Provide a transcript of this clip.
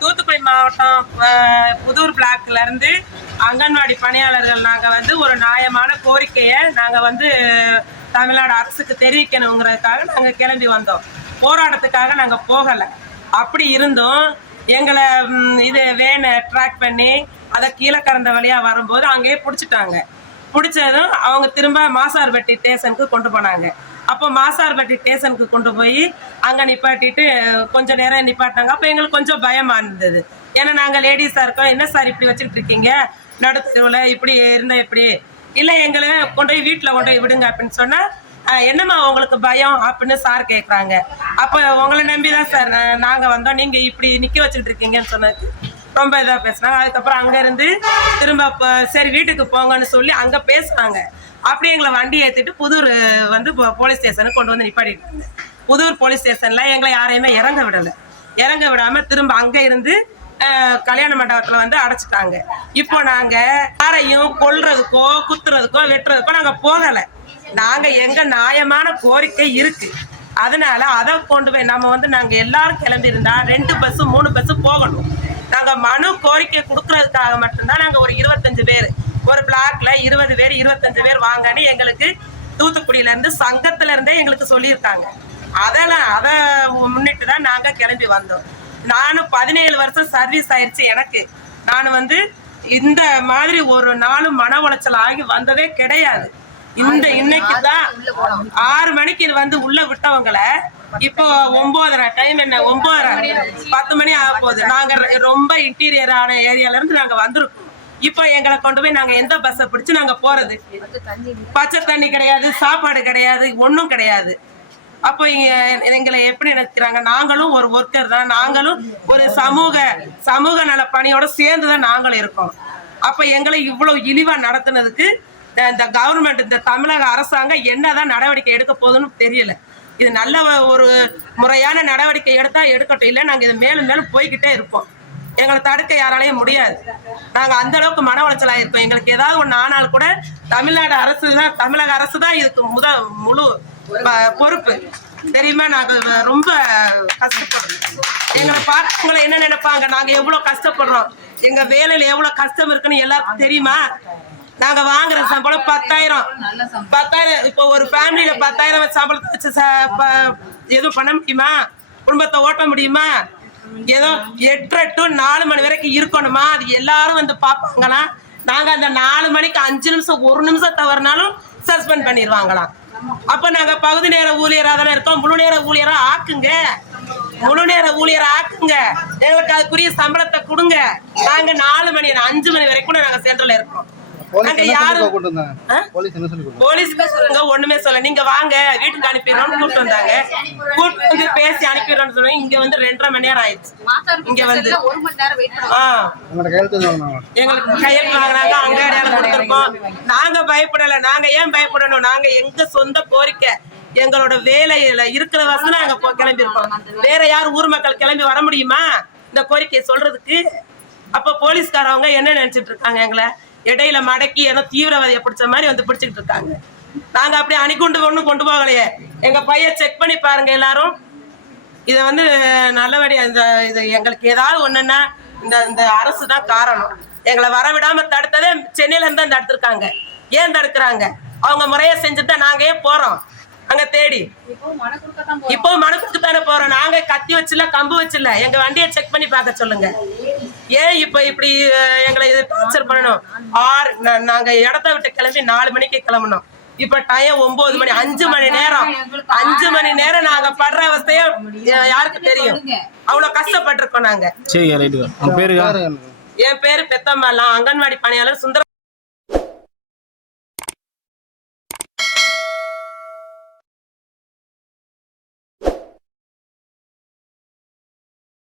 தூத்துக்குடி மாவட்டம் புதூர் பிளாக்ல இருந்து அங்கன்வாடி பணியாளர்கள் நாங்க வந்து ஒரு நியாயமான கோரிக்கையை நாங்க வந்து தமிழ்நாடு அரசுக்கு தெரிவிக்கணுங்கிறதுக்காக நாங்க கிளம்பி வந்தோம். போராட்டத்துக்காக நாங்க போகல. அப்படி இருந்தும் எங்களை இது வேனை ட்ராக் பண்ணி அதை கீழே கறந்த வழியா வரும்போது அங்கேயே பிடிச்சிட்டாங்க. பிடிச்சதும் அவங்க திரும்ப மாசார்பட்டி ஸ்டேஷனுக்கு கொண்டு போனாங்க. அப்போ மாசார்பட்டி ஸ்டேஷனுக்கு கொண்டு போய் அங்கே நிப்பாட்டிட்டு கொஞ்ச நேரம் நிப்பாட்டினாங்க. அப்போ எங்களுக்கு கொஞ்சம் பயமாக இருந்தது ஏன்னா நாங்கள் லேடிஸாக இருக்கோம். என்ன சார் இப்படி வச்சுட்டு இருக்கீங்க? நடுத்தருவில் இப்படி இருந்தால் எப்படி? இல்லை எங்களை கொண்டு போய் வீட்டில் கொண்டு போய் விடுங்க அப்படின்னு சொன்னால் என்னம்மா உங்களுக்கு பயம்? அப்படின்னு சார் கேட்குறாங்க அப்போ உங்களை நம்பி தான் சார் நாங்கள் வந்தோம். நீங்கள் இப்படி நிற்க வச்சுட்டு இருக்கீங்கன்னு சொன்னது ரொம்ப இதாக பேசுனாங்க. அதுக்கப்புறம் அங்கேருந்து திரும்ப இப்போ சரி வீட்டுக்கு போங்கன்னு சொல்லி அங்கே பேசுனாங்க. அப்படி எங்களை வண்டி ஏற்றிட்டு புதூர் வந்து போலீஸ் ஸ்டேஷனுக்கு கொண்டு வந்து நிப்பாட்டிட்டாங்க புதூர் போலீஸ் ஸ்டேஷனில் எங்களை யாரையுமே இறங்க விடலை. இறங்க விடாமல் திரும்ப அங்கே இருந்து கல்யாண மண்டபத்தில் வந்து அடைச்சிட்டாங்க. இப்போ நாங்கள் யாரையும் கொல்றதுக்கோ குத்துறதுக்கோ வெட்டுறதுக்கோ நாங்கள் போகலை. நாங்கள் எங்கள் நியாயமான கோரிக்கை இருக்குது அதனால அதை கொண்டு போய் நம்ம வந்து நாங்கள் எல்லாரும் கிளம்பி ரெண்டு பஸ்ஸு மூணு பஸ்ஸு போகணும். நாங்க மனு கோரிக்கை கொடுக்கறதுக்காக மட்டும்தான் நாங்க ஒரு இருபத்தஞ்சு பேர். ஒரு பிளாக்ல இருபது பேர் இருபத்தஞ்சு பேர் வாங்கன்னு எங்களுக்கு தூத்துக்குடியில இருந்து சங்கத்துல இருந்தே எங்களுக்கு சொல்லியிருக்காங்க. அதெல்லாம் அதை முன்னிட்டு தான் நாங்க கிளம்பி வந்தோம். நானும் பதினேழு வருஷம் சர்வீஸ் ஆயிடுச்சு எனக்கு. நான் வந்து இந்த மாதிரி ஒரு நாளும் மன உளைச்சல் ஆகி வந்ததே கிடையாது. இந்த இன்னைக்கு தான் ஆறு மணிக்கு இது வந்து உள்ள விட்டவங்கள இப்போ ஒன்பதரை டைம் என்ன? ஒன்பதரை பத்து மணி ஆக போகுது. நாங்க ரொம்ப இன்டீரியர் ஏரியால இருந்து நாங்க வந்திருக்கோம். இப்போ எங்களை கொண்டு போய் நாங்க எந்த பஸ்ஸை பிடிச்சு நாங்க போறது? பச்சை தண்ணி கிடையாது சாப்பாடு கிடையாது ஒண்ணும் கிடையாது. அப்போ இங்க எங்களை எப்படி நினைக்கிறாங்க? நாங்களும் ஒரு ஒர்க்கர் தான். நாங்களும் ஒரு சமூக சமூக நல பணியோட சேர்ந்து தான் நாங்களும் இருக்கோம். அப்ப எங்களை இவ்வளவு இழிவா நடத்துனதுக்கு இந்த- இந்த கவர்மெண்ட் இந்த தமிழக அரசாங்கம் என்னதான் நடவடிக்கை எடுக்க போகுதுன்னு தெரியல. இது நல்ல ஒரு முறையான நடவடிக்கை எடுத்தா எடுக்கட்டும். இல்லை நாங்கள் இது மேலும் மேலும் போய்கிட்டே இருப்போம். எங்களை தடுக்க யாராலையும் முடியாது. நாங்கள் அந்த அளவுக்கு மன உளைச்சலாக இருக்கோம். எங்களுக்கு ஏதாவது ஒன்று ஆனால் கூட தமிழ்நாடு அரசு தான் தமிழக அரசு தான் இதுக்கு முத முழு பொறுப்பு. தெரியுமா? நாங்கள் ரொம்ப கஷ்டப்படுறோம். எங்களை பார்க்கவங்களை என்ன நினைப்பாங்க? நாங்கள் எவ்வளோ கஷ்டப்படுறோம். எங்கள் வேலையில் எவ்வளோ கஷ்டம் இருக்குன்னு எல்லாருக்கும் தெரியுமா? நாங்க வாங்குற சம்பளம் பத்தாயிரம். பத்தாயிரம். இப்போ ஒரு ஃபேமிலியில பத்தாயிரம் சம்பளத்தை வச்சு எதுவும் பண்ண முடியுமா? குடும்பத்தை ஓட்ட முடியுமா? ஏதோ எட்டரை டு நாலு மணி வரைக்கும் இருக்கணுமா? அது எல்லாரும் வந்து பார்ப்பாங்களாம் நாங்க அந்த நாலு மணிக்கு அஞ்சு நிமிஷம் ஒரு நிமிஷம் தவறுனாலும் சஸ்பெண்ட் பண்ணிடுவாங்களாம் அப்ப நாங்க பகுதி நேர ஊழியரா தானே இருக்கோம். முழு நேர ஊழியரா ஆக்குங்க. முழு நேர ஊழியரா ஆக்குங்க. எங்களுக்கு அதுக்குரிய சம்பளத்தை கொடுங்க. நாங்க நாலு மணி அஞ்சு மணி வரைக்கும் நாங்க சென்ட்ரல்ல இருக்கோம். சொல்லி யாரும் கூட்டு வந்தாங்க ஆ? போலீஸ் என்ன சொல்லி கூட்டு போலீஸ்க்கு சொல்லுங்க ஒண்ணுமே சொல்ல நீங்க வாங்க வீட்டுக்கு அனுப்பிடுறோம்னு கூப்பிட்டு வந்தாங்க. கூப்பிட்டு வந்து பேசி அனுப்பிடுறோம்னு சொல்லுவாங்க இங்க வந்து ரெண்டரை மணி நேரம் ஆயிடுச்சு. இங்க வந்து கையெழுத்து வாங்கினாங்க எங்களுக்கு கையெழுத்து வாங்குறாங்க அங்க அடையாளம் கொடுத்துருக்கோம். நாங்க பயப்படல நாங்க ஏன் பயப்படணும்? நாங்க எங்க சொந்த கோரிக்கை எங்களோட வேலையில இருக்கிற வசதி நாங்க போ- கிளம்பியிருக்கோம். வேற யார் ஊர் மக்கள் கிளம்பி வர முடியுமா? இந்த கோரிக்கையை சொல்றதுக்கு. அப்ப போலீஸ்காரவங்க என்ன நினைச்சிட்டு இருக்காங்க எங்களை? இடையில மடக்கி ஏதோ தீவிரவாதியை பிடிச்ச மாதிரி வந்து பிடிச்சிட்டு இருக்காங்க. நாங்க அப்படி அணிக்கொண்டு ஒண்ணும் கொண்டு போகலையே. எங்க பையன் செக் பண்ணி பாருங்க எல்லாரும். இதை வந்து நல்லபடியா இந்த இது எங்களுக்கு ஏதாவது ஒண்ணுன்னா இந்த இந்த அரசு தான் காரணம். எங்களை வர விடாம தடுத்ததே சென்னையில இருந்து தான் தடுத்திருக்காங்க. ஏன் தடுக்கிறாங்க? அவங்க முறையா செஞ்சுட்டு தான் நாங்க ஏன் போறோம்? அங்க தேடி. இப்போ மனு கொடுக்கத்தான் இப்போ மனுக்கு தானே போறோம். நாங்க கத்தி வச்சுல கம்பு வச்சுல எங்க வண்டியை செக் பண்ணி பார்க்க சொல்லுங்க. ஏன் இப்ப இப்படி எங்களை இது டார்ச்சர் பண்ணணும்? ஆறு நாங்க இடத்த விட்டு கிளம்பி நாலு மணிக்கு கிளம்பணும். இப்ப டைம் ஒன்பது மணி அஞ்சு மணி நேரம். அஞ்சு மணி நேரம் நாங்க படுற அவஸ்தைய யாருக்கு தெரியும்? அவ்வளவு கஷ்டப்பட்டிருக்கோம் நாங்க? என் பேரு பெத்தம்மாலாம் அங்கன்வாடி பணியாளர் சுந்தர